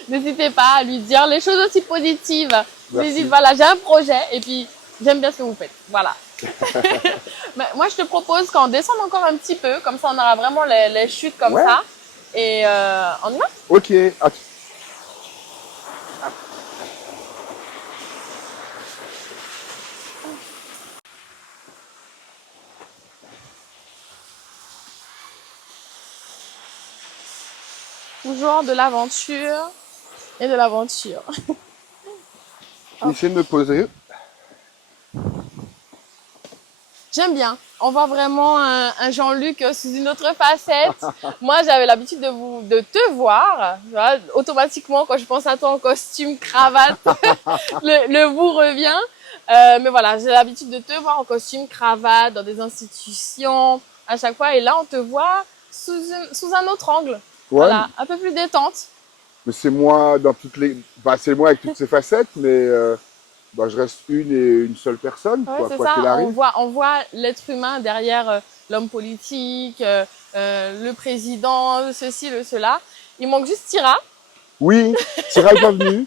n'hésitez pas à lui dire les choses aussi positives. Vous lui dites, voilà, j'ai un projet. Et puis, J'aime bien ce que vous faites. Voilà. Mais moi, je te propose qu'on descende encore un petit peu. Comme ça, on aura vraiment les chutes comme ça. Et on y va? Ok. Toujours de l'aventure et de l'aventure. J'essaie de me poser. J'aime bien. On voit vraiment un Jean-Luc sous une autre facette. Moi, j'avais l'habitude de te voir. Tu vois, automatiquement, quand je pense à toi en costume, cravate, le vous revient. Mais voilà, j'ai l'habitude de te voir en costume, cravate, dans des institutions, à chaque fois. Et là, on te voit sous un autre angle. Ouais. Voilà, un peu plus détente. Mais c'est moi dans toutes les. Bah, c'est moi avec toutes ces facettes, mais bah, je reste une et une seule personne, Ouais, c'est quoi ça. qu'il arrive. On voit l'être humain derrière l'homme politique, le président, ceci, le cela. Il manque juste Tira. Oui, Tira est pas venu.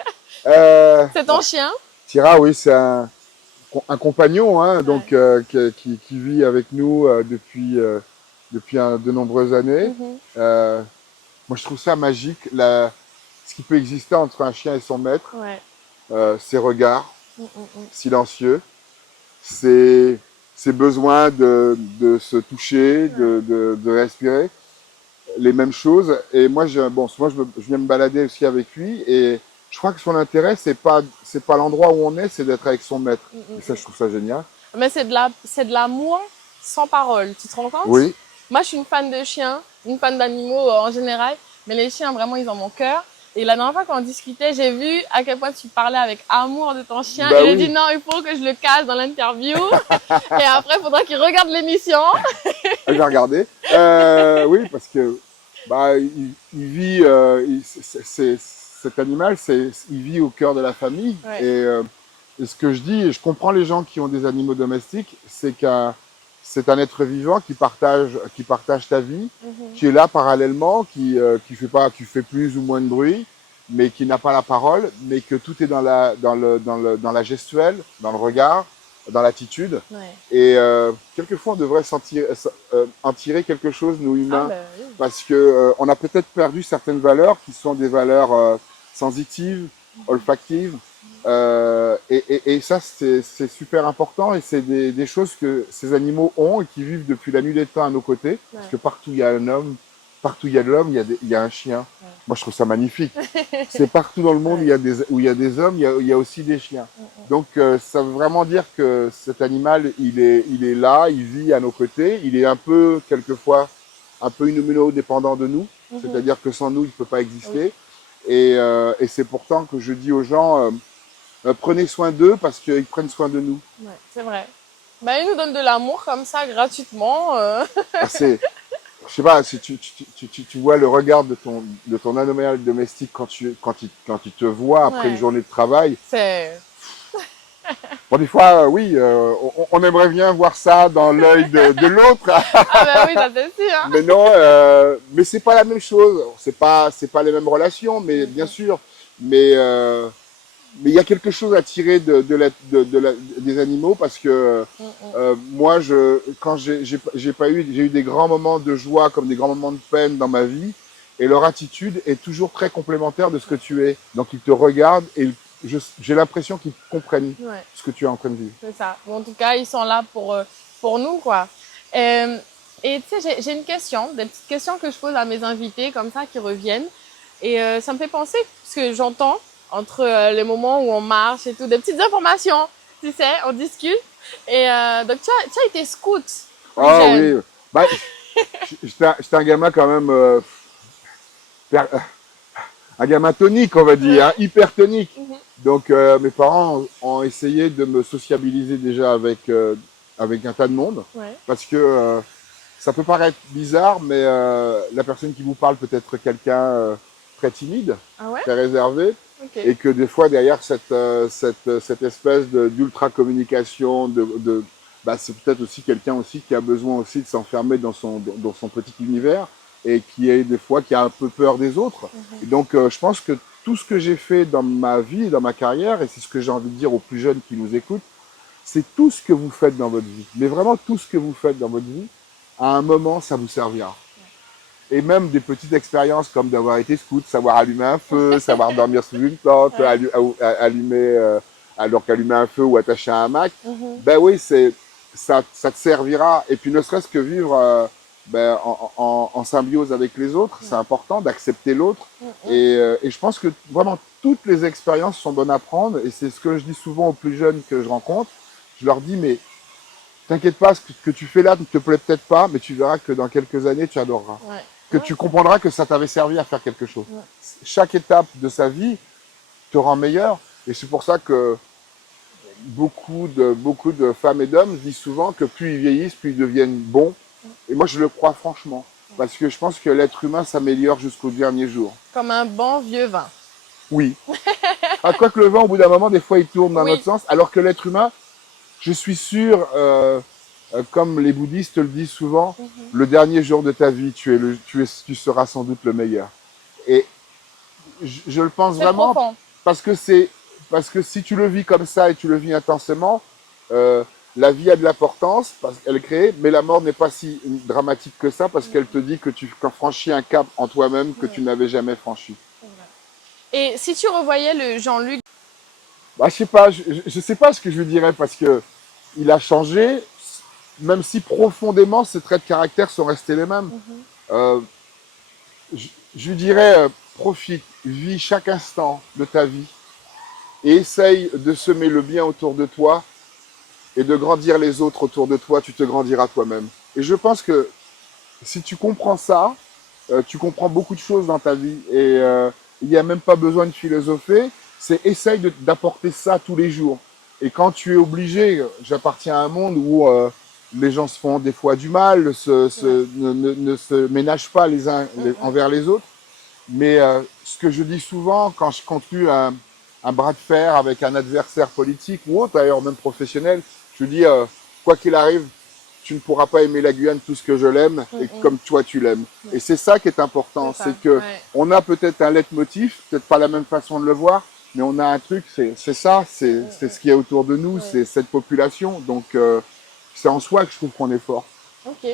C'est ton chien. Tira, oui, c'est un compagnon, hein, donc qui vit avec nous depuis de nombreuses années. Moi, je trouve ça magique, ce qui peut exister entre un chien et son maître, ses regards silencieux, ses besoins de se toucher, de respirer, les mêmes choses. Et moi, souvent, je viens me balader aussi avec lui, et je crois que son intérêt, c'est pas l'endroit où on est, c'est d'être avec son maître. Et ça, je trouve ça génial. Mais c'est de l'amour sans parole. Tu te rends compte? Oui. Moi, je suis une fan de chiens, une fan d'animaux en général, mais les chiens, vraiment, ils ont mon cœur. Et la dernière fois quand on discutait, j'ai vu à quel point tu parlais avec amour de ton chien. Bah et oui. j'ai dit non, il faut que je le casse dans l'interview. Et après, il faudra qu'il regarde l'émission. Je vais regarder. Oui, parce que bah, il vit, cet animal, il vit au cœur de la famille. Et ce que je dis, et je comprends les gens qui ont des animaux domestiques, c'est c'est un être vivant qui partage ta vie, qui est là parallèlement, qui fait plus ou moins de bruit, mais qui n'a pas la parole, mais que tout est dans la gestuelle, dans le regard, dans l'attitude. Et quelquefois, on devrait en tirer quelque chose, nous humains, parce que on a peut-être perdu certaines valeurs qui sont des valeurs sensitives, olfactives. Et ça, c'est super important, et c'est des choses que ces animaux ont et qui vivent depuis la nuit des temps à nos côtés. Parce que partout il y a un homme, partout il y a de l'homme, il y a un chien. Moi, je trouve ça magnifique. C'est partout dans le monde où il y a des hommes, il y a aussi des chiens. Donc, ça veut vraiment dire que cet animal, il est là, il vit à nos côtés. Il est quelquefois, un peu immunodépendant de nous. C'est-à-dire que sans nous, il ne peut pas exister. Et c'est pourtant que je dis aux gens, prenez soin d'eux parce qu'ils prennent soin de nous. Ouais, c'est vrai. Ben, ils nous donnent de l'amour comme ça, gratuitement. Je sais pas, si tu vois le regard de ton animal domestique quand il te voit après une journée de travail. C'est... Bon, des fois, oui, on aimerait bien voir ça dans l'œil de l'autre. Ah ben oui, ça c'est sûr. Hein. Mais non, mais c'est pas la même chose. C'est pas les mêmes relations, mais bien sûr. Mais il y a quelque chose à tirer des animaux, parce que moi, quand j'ai eu des grands moments de joie comme des grands moments de peine dans ma vie, et leur attitude est toujours très complémentaire de ce que tu es. Donc ils te regardent et j'ai l'impression qu'ils comprennent ce que tu es en train de vivre. C'est ça. En tout cas, ils sont là pour nous, quoi. Et tu sais, j'ai une question, des petites questions que je pose à mes invités comme ça qui reviennent. Et ça me fait penser, parce que j'entends entre les moments où on marche et tout, des petites informations, tu sais, on discute. Et donc, tu as été scout. Ah oui, bah, j'étais un gamin quand même, un gamin tonique, on va dire, hein, hyper tonique. Donc mes parents ont essayé de me sociabiliser déjà avec un tas de monde, parce que ça peut paraître bizarre, mais la personne qui vous parle peut être quelqu'un très timide, très réservé. Et que des fois, derrière cette espèce d'ultra communication, bah, c'est peut-être aussi quelqu'un aussi qui a besoin aussi de s'enfermer dans son petit univers, et qui a un peu peur des autres. Et donc, je pense que tout ce que j'ai fait dans ma vie, dans ma carrière, et c'est ce que j'ai envie de dire aux plus jeunes qui nous écoutent, c'est tout ce que vous faites dans votre vie. Mais vraiment tout ce que vous faites dans votre vie, à un moment, ça vous servira. Et même des petites expériences comme d'avoir été scout, savoir allumer un feu, savoir dormir sous une tente, allumer un feu ou attacher un hamac, ben oui, ça te servira. Et puis ne serait-ce que vivre en symbiose avec les autres, c'est important d'accepter l'autre. Et je pense que vraiment toutes les expériences sont bonnes à prendre. Et c'est ce que je dis souvent aux plus jeunes que je rencontre. Je leur dis, mais t'inquiète pas, ce que tu fais là ne te plaît peut-être pas, mais tu verras que dans quelques années, tu adoreras. Ouais. Que tu comprendras que ça t'avait servi à faire quelque chose. Ouais. Chaque étape de sa vie te rend meilleur. Et c'est pour ça que beaucoup de femmes et d'hommes disent souvent que plus ils vieillissent, plus ils deviennent bons. Et moi, je le crois franchement. Parce que je pense que l'être humain s'améliore jusqu'au dernier jour. Comme un bon vieux vin. Oui. Quoique le vin, au bout d'un moment, des fois, il tourne dans notre sens. Alors que l'être humain, je suis sûr, comme les bouddhistes le disent souvent, le dernier jour de ta vie, tu seras sans doute le meilleur. Et je le pense vraiment profond. parce que si tu le vis comme ça et tu le vis intensément, la vie a de l'importance parce qu'elle est créée, mais la mort n'est pas si dramatique que ça parce qu'elle te dit que tu as franchi un cap en toi-même que tu n'avais jamais franchi. Et si tu revoyais le Jean-Luc, je sais pas, je sais pas ce que je lui dirais parce que il a changé, même si profondément ses traits de caractère sont restés les mêmes. Je lui dirais, profite, vis chaque instant de ta vie et essaye de semer le bien autour de toi et de grandir les autres autour de toi, tu te grandiras toi-même. Et je pense que si tu comprends ça, tu comprends beaucoup de choses dans ta vie et il n'y a même pas besoin de philosopher, c'est essaye d'apporter ça tous les jours. Et quand tu es obligé, j'appartiens à un monde où les gens se font des fois du mal, ne se ménagent pas les uns envers les autres. Mais ce que je dis souvent quand je conclue un bras de fer avec un adversaire politique ou autre, d'ailleurs même professionnel, je dis quoi qu'il arrive, tu ne pourras pas aimer la Guyane tout ce que je l'aime et comme toi tu l'aimes. Et c'est ça qui est important, c'est que on a peut-être un leitmotiv, peut-être pas la même façon de le voir, mais on a un truc, c'est ça, c'est ce qui est autour de nous, c'est cette population. Donc c'est en soi que je trouve qu'on est fort. Ok.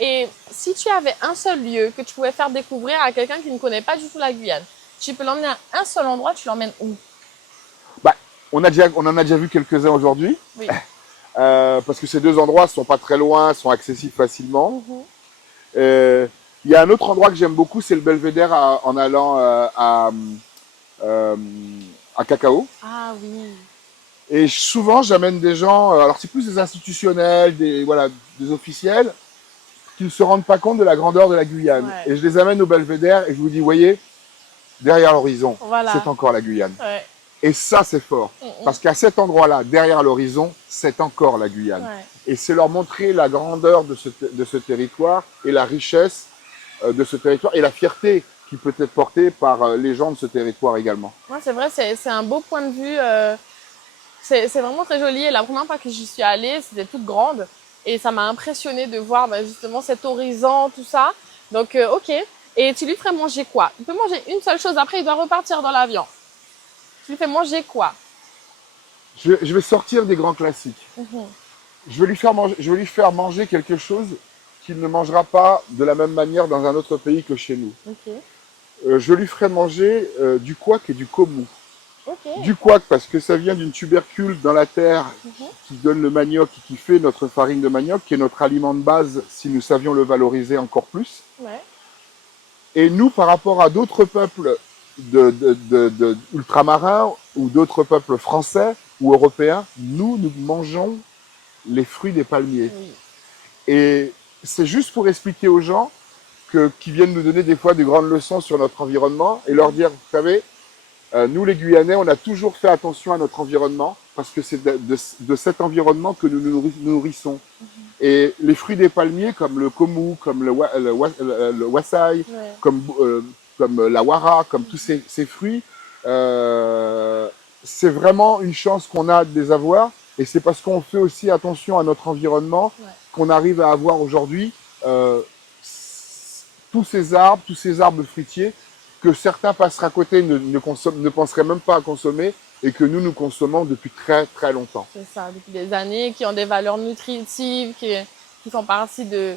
Et si tu avais un seul lieu que tu pouvais faire découvrir à quelqu'un qui ne connaît pas du tout la Guyane, tu peux l'emmener à un seul endroit, tu l'emmènes où? On en a déjà vu quelques-uns aujourd'hui. Oui. Parce que ces deux endroits ne sont pas très loin, sont accessibles facilement. Il y a un autre endroit que j'aime beaucoup, c'est le Belvédère en allant à Cacao. Ah oui. Et souvent, j'amène des gens, alors c'est plus des institutionnels, des officiels, qui ne se rendent pas compte de la grandeur de la Guyane. Ouais. Et je les amène au Belvédère et je vous dis, voyez, derrière l'horizon, c'est encore la Guyane. Ouais. Et ça, c'est fort. Parce qu'à cet endroit-là, derrière l'horizon, c'est encore la Guyane. Ouais. Et c'est leur montrer la grandeur de ce territoire et la richesse de ce territoire et la fierté qui peut être portée par les gens de ce territoire également. Ouais, c'est vrai, c'est un beau point de vue. C'est vraiment très joli. Et la première fois que j'y suis allée, c'était toute grande. Et ça m'a impressionné de voir justement cet horizon, tout ça. Donc, ok. Et tu lui ferais manger quoi? Il peut manger une seule chose, après il doit repartir dans l'avion. Tu lui fais manger quoi? Je vais sortir des grands classiques. Je vais lui faire manger quelque chose qu'il ne mangera pas de la même manière dans un autre pays que chez nous. Je lui ferai manger du couac et du komou. Du couac parce que ça vient d'une tubercule dans la terre qui donne le manioc et qui fait notre farine de manioc, qui est notre aliment de base si nous savions le valoriser encore plus. Ouais. Et nous, par rapport à d'autres peuples ultramarins ou d'autres peuples français ou européens, nous mangeons les fruits des palmiers. Oui. Et c'est juste pour expliquer aux gens qui viennent nous donner des fois des grandes leçons sur notre environnement et leur dire, vous savez, nous les Guyanais, on a toujours fait attention à notre environnement parce que c'est de cet environnement que nous nous nourrissons. Et les fruits des palmiers comme le komou, comme le wasai, comme la wara, comme tous ces fruits, c'est vraiment une chance qu'on a de les avoir. Et c'est parce qu'on fait aussi attention à notre environnement qu'on arrive à avoir aujourd'hui tous ces arbres fruitiers que certains passeraient à côté, ne penseraient même pas à consommer, et que nous consommons depuis très très longtemps. C'est ça, depuis des années, qui ont des valeurs nutritives, qui font partie de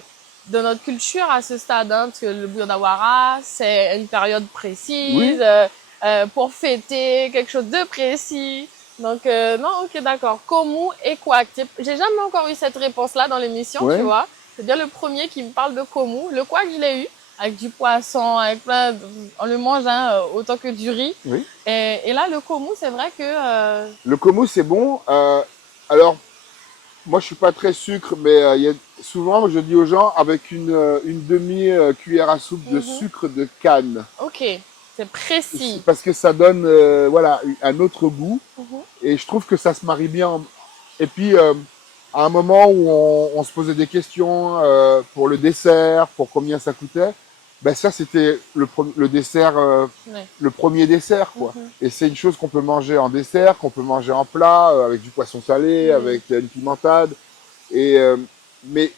notre culture à ce stade, hein, parce que le bouillon d'Awara, c'est une période précise, pour fêter quelque chose de précis. Donc, non, ok, d'accord. Komu et Kwak. J'ai jamais encore eu cette réponse-là dans l'émission, tu vois. C'est bien le premier qui me parle de Komu. Le Kwak, je l'ai eu, avec du poisson, avec on le mange hein, autant que du riz. Oui. Et là, le Komu, c'est vrai que... Le Komu, c'est bon. Alors, moi, je suis pas très sucre, mais souvent, je dis aux gens, avec une demi-cuillère à soupe de sucre de canne. Ok. C'est précis. Parce que ça donne voilà, un autre goût. Et je trouve que ça se marie bien. Et puis, à un moment où on se posait des questions pour le dessert, pour combien ça coûtait, ben ça, c'était le dessert, le premier dessert, quoi. Et c'est une chose qu'on peut manger en dessert, qu'on peut manger en plat, avec du poisson salé, avec une pimentade. Mais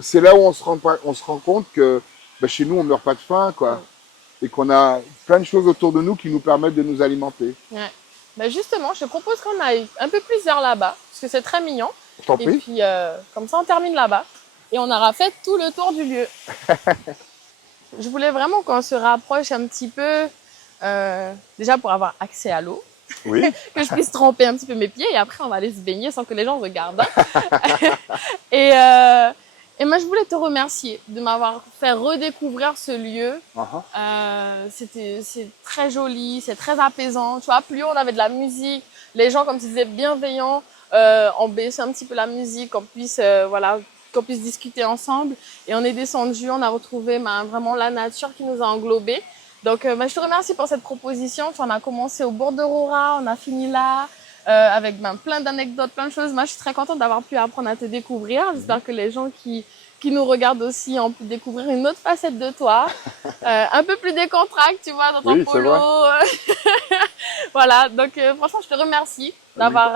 c'est là où on se rend compte que ben, chez nous, on meurt pas de faim, quoi. Et qu'on a plein de choses autour de nous qui nous permettent de nous alimenter. Ouais. Ben justement, je te propose qu'on aille un peu plus vers là-bas, parce que c'est très mignon. Je t'en prie. Et puis, comme ça, on termine là-bas. Et on aura fait tout le tour du lieu. Je voulais vraiment qu'on se rapproche un petit peu, déjà pour avoir accès à l'eau. Oui. Que je puisse tremper un petit peu mes pieds, et après, on va aller se baigner sans que les gens regardent. Et moi, je voulais te remercier de m'avoir fait redécouvrir ce lieu. C'est très joli, c'est très apaisant. Tu vois, plus on avait de la musique, les gens, comme tu disais, bienveillants, on baissait un petit peu la musique, qu'on puisse discuter ensemble. Et on est descendu, on a retrouvé vraiment la nature qui nous a englobés. Donc, je te remercie pour cette proposition. On a commencé au bord de Roura, on a fini là. Avec plein d'anecdotes, plein de choses. Moi, je suis très contente d'avoir pu apprendre à te découvrir. J'espère que les gens qui nous regardent aussi ont pu découvrir une autre facette de toi. Un peu plus décontracte, tu vois, dans ton polo. Voilà, donc franchement, je te remercie d'avoir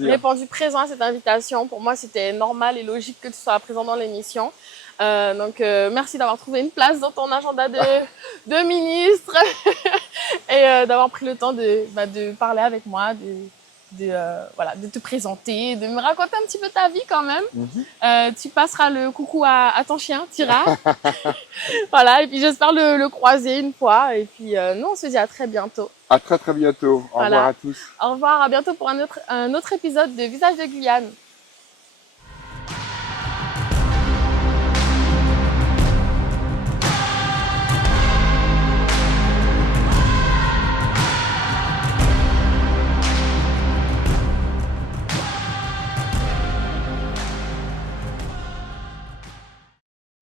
répondu présent à cette invitation. Pour moi, c'était normal et logique que tu sois présent dans l'émission. Donc, merci d'avoir trouvé une place dans ton agenda de ministre et d'avoir pris le temps de parler avec moi, de te présenter, de me raconter un petit peu ta vie quand même. Tu passeras le coucou à ton chien, Tira. Voilà, et puis j'espère le croiser une fois. Et puis nous, on se dit à très bientôt. À très très bientôt. Au revoir à tous. Au revoir, à bientôt pour un autre épisode de Visage de Guyane.